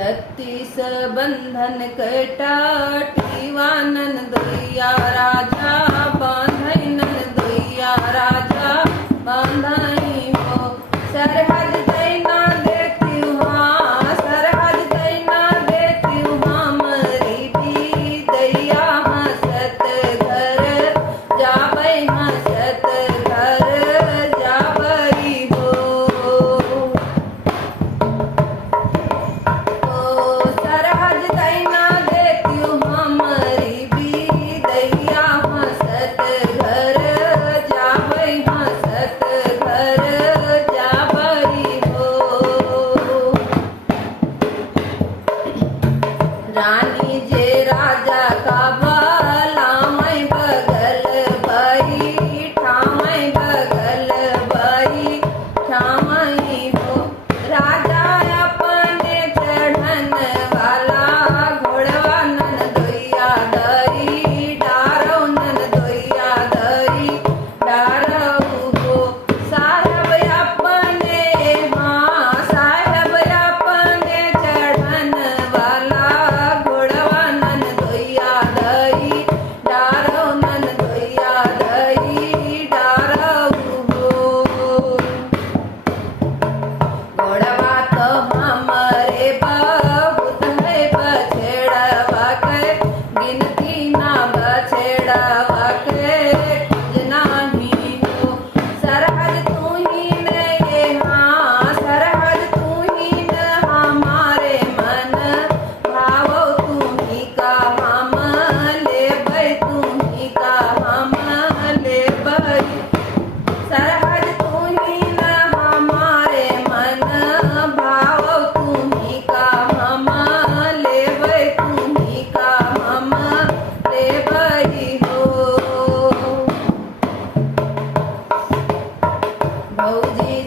छत्तीस बंधन कटाटीवानन दैया राजा बांधनन दैया राजा बांधई हो सरहद दैना देती हाँ सरहद दैना देती हमारी भी दैया हसत घर जाबै हसत घर जाबई हो सरहद दैना देती हमारी भी दैया हसत घर जाबै हसत घर जाबई हो रानी जे राजा का भलामय बगल बही ठामय बगल बही ठामई हो राजा अपने चढ़न वाला घोड़वा नन दोइया दई डारो नन दोइया दई डारो हो साहब अपने हाँ साहब अपने चढ़न वाला घोड़वा नन दोइया दई डारो नन दोइया दई डारो हो घोड़वा तो हमारे बहुत है बछेड़वा के गिनती ना बछेड़वा के नाही हो सरहद तू ही न ये हाँ सरहद तू ही न हमारे मन भावो तू ही का हम लेबै तू ही का हम लेबै सरहद तू ही न हमारे मन भाव तू ही का हम लेबै तू ही का हम लेबै हो भौजी